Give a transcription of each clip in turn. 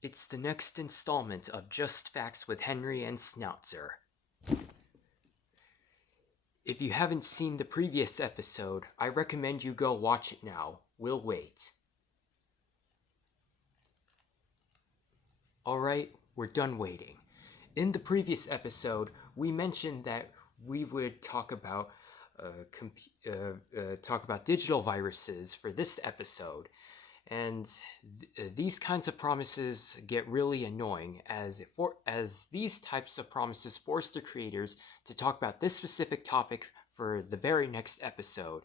It's the next installment of Just Facts with Henry and Snoutzer. If you haven't seen the previous episode, I recommend you go watch it now. We'll wait. Alright, we're done waiting. In the previous episode, we mentioned that we would talk about digital viruses for this episode. And these kinds of promises get really annoying as these types of promises force the creators to talk about this specific topic for the very next episode.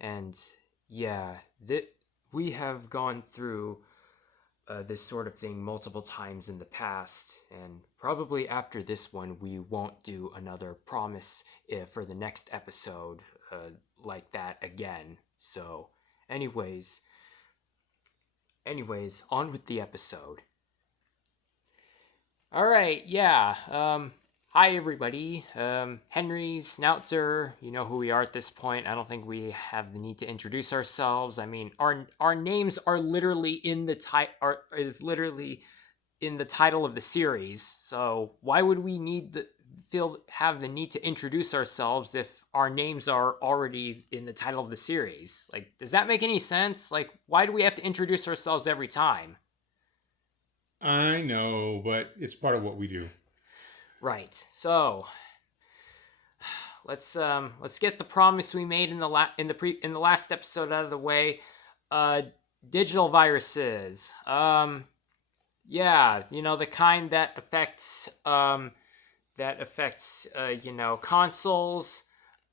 And yeah, we have gone through this sort of thing multiple times in the past, and probably after this one we won't do another promise for the next episode like that again. So anyways, on with the episode. All right, yeah. Hi everybody. Henry, Snoutzer. You know who we are at this point. I don't think we have the need to introduce ourselves. I mean, our names are literally in the literally in the title of the series. So why would we have the need to introduce ourselves if our names are already in the title of the series? Like, does that make any sense? Like, why do we have to introduce ourselves every time? I know, but it's part of what we do. Right. So let's get the promise we made in the last episode out of the way. Digital viruses. Yeah, the kind that affects consoles,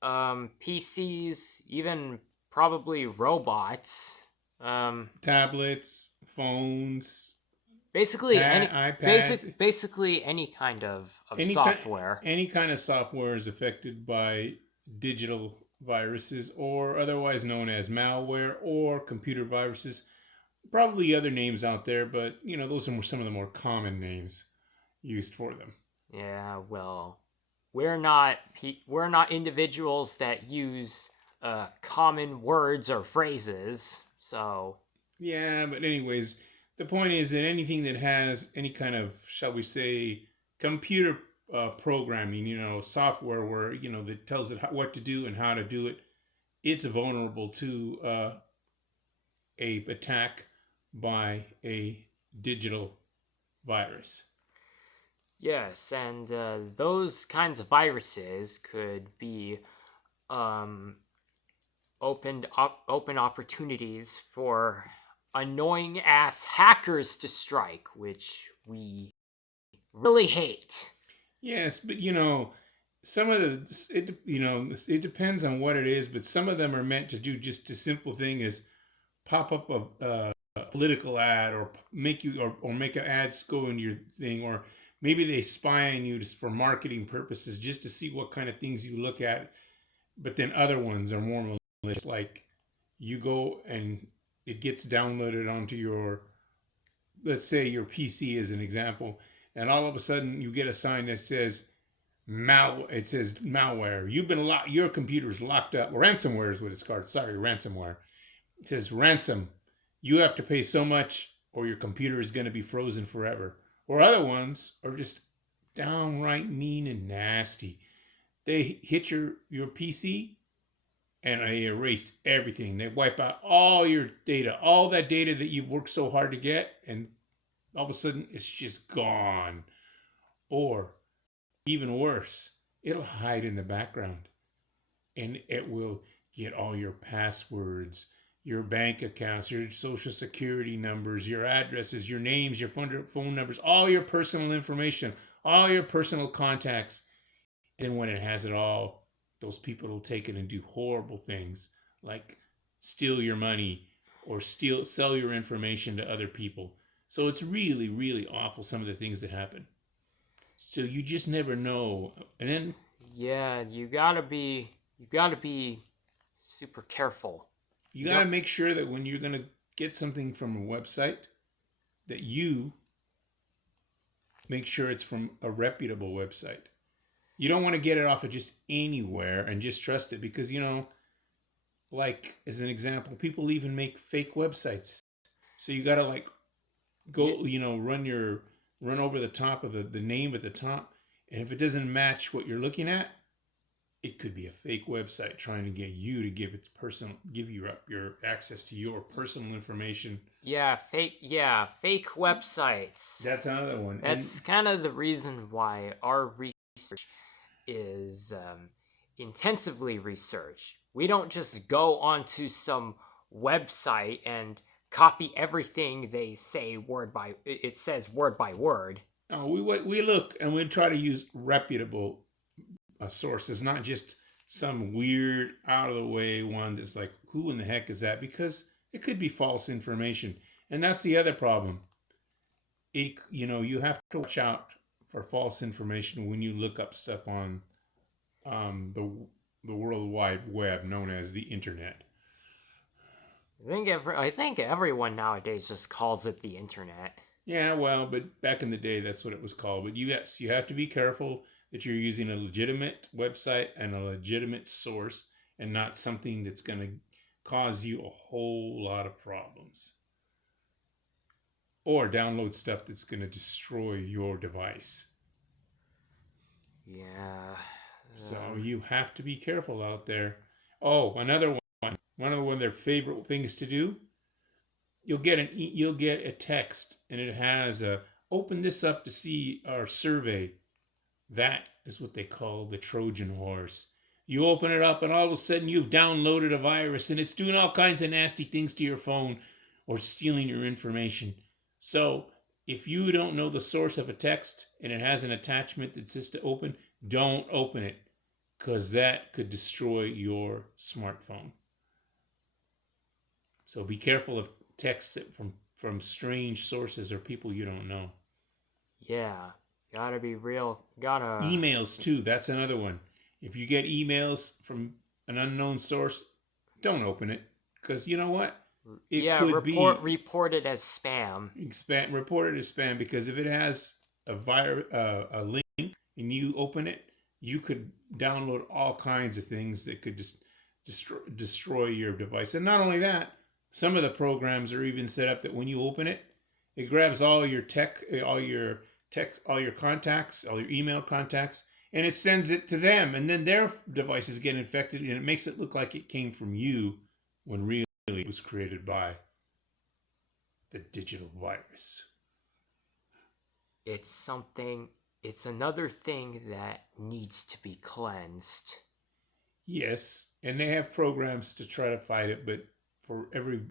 PCs, even probably robots. Tablets, phones, Basically iPads, basically any kind of any software. any kind of software is affected by digital viruses, or otherwise known as malware or computer viruses. Probably other names out there, but those are some of the more common names used for them. Yeah, well, we're not individuals that use common words or phrases. So Yeah, but anyways, the point is that anything that has any kind of, shall we say, computer programming, software where that tells it what to do and how to do it, it's vulnerable to a attack by a digital virus. yes, and those kinds of viruses could be um, open opportunities for annoying ass hackers to strike, which we really hate. Yes, but some of it depends on what it is, but some of them are meant to do just a simple thing as pop up a political ad, or make you or make ads go in your thing, or maybe they spy on you just for marketing purposes, just to see what kind of things you look at. But then other ones are more malicious, like you go and it gets downloaded onto your, let's say your PC as an example, and all of a sudden you get a sign that says it says malware. You've been locked. Your computer's locked up. Ransomware is what it's called. Sorry, ransomware. It says ransom. You have to pay so much, or your computer is going to be frozen forever. Or other ones are just downright mean and nasty. They hit your PC and they erase everything. They wipe out all your data, all that data that you've worked so hard to get, and all of a sudden it's just gone. Or even worse, it'll hide in the background and it will get all your passwords, your bank accounts, your social security numbers, your addresses, your names, your phone numbers, all your personal information, all your personal contacts. And when it has it all, those people will take it and do horrible things like steal your money or sell your information to other people. So it's really, really awful, some of the things that happen. So you just never know. And then Yeah, you gotta be super careful. you got to make sure that when you're going to get something from a website, that you make sure it's from a reputable website. You don't want to get it off of just anywhere and just trust it, because, like as an example, people even make fake websites. So you got to like go, run over the top of the name at the top, and if it doesn't match what you're looking at, it could be a fake website trying to get you to give you up your access to your personal information. Yeah, fake websites. That's another one. That's kind of the reason why our research is intensively researched. We don't just go onto some website and copy everything they say word by word. We look and we try to use reputable sources, not just some weird out of the way one that's like, who in the heck is that? Because it could be false information, and that's the other problem. You have to watch out for false information when you look up stuff on the World Wide Web, known as the internet. I think everyone nowadays just calls it the internet. Yeah, well, but back in the day, that's what it was called. But you have to be careful that you're using a legitimate website and a legitimate source, and not something that's going to cause you a whole lot of problems, or download stuff that's going to destroy your device. Yeah. So you have to be careful out there. Oh, another one. One of their favorite things to do. You'll get a text, and it has open this up to see our survey. That is what they call the Trojan horse. You open it up, and all of a sudden you've downloaded a virus, and it's doing all kinds of nasty things to your phone or stealing your information. So if you don't know the source of a text and it has an attachment that says to open, don't open it, because that could destroy your smartphone. So be careful of texts from strange sources or people you don't know. Yeah, gotta be real. Gotta. Emails too. That's another one. If you get emails from an unknown source, don't open it, because you know what? Report it as spam. Report it as spam, because if it has a link and you open it, you could download all kinds of things that could just destroy your device. And not only that, some of the programs are even set up that when you open it, it grabs all your contacts, all your email contacts, and it sends it to them, and then their devices get infected, and it makes it look like it came from you when really it was created by the digital virus. It's another thing that needs to be cleansed. Yes, and they have programs to try to fight it, but for every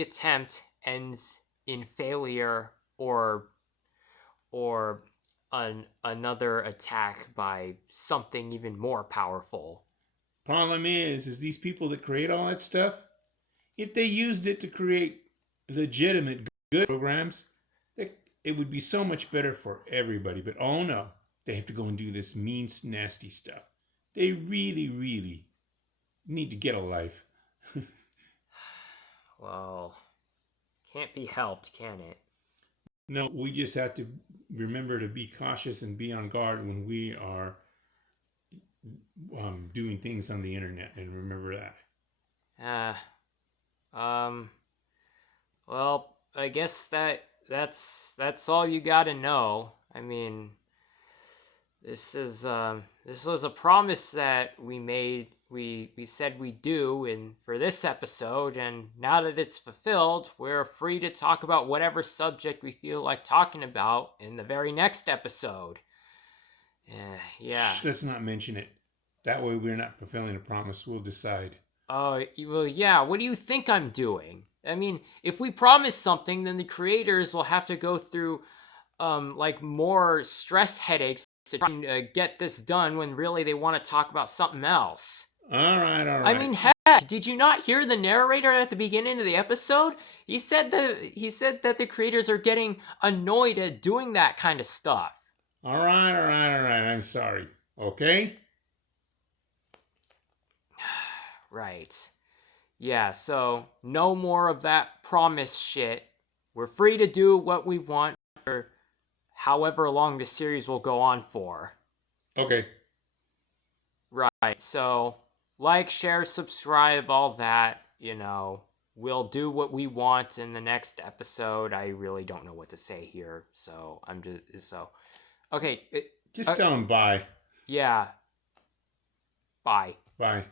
attempt ends in failure or another attack by something even more powerful. Problem is these people that create all that stuff, if they used it to create legitimate good programs, it would be so much better for everybody. But oh no, they have to go and do this mean, nasty stuff. They really, really need to get a life. Well, can't be helped, can it? No, we just have to remember to be cautious and be on guard when we are doing things on the internet, and remember that. Well, I guess that's all you got to know. I mean, this was a promise that we made. We said we do, and for this episode, and now that it's fulfilled, we're free to talk about whatever subject we feel like talking about in the very next episode. Yeah. Shh, let's not mention it. That way we're not fulfilling a promise. We'll decide. Well, yeah. What do you think I'm doing? I mean, if we promise something, then the creators will have to go through more stress headaches to try and get this done when really they want to talk about something else. All right. I mean, heck, did you not hear the narrator at the beginning of the episode? He said that the creators are getting annoyed at doing that kind of stuff. All right. I'm sorry. Okay? Right. Yeah, so no more of that promise shit. We're free to do what we want for however long the series will go on for. Okay. Right, so like, share, subscribe, all that, we'll do what we want in the next episode. I really don't know what to say here, so I'm just so okay. Just tell them bye. Yeah. Bye. Bye.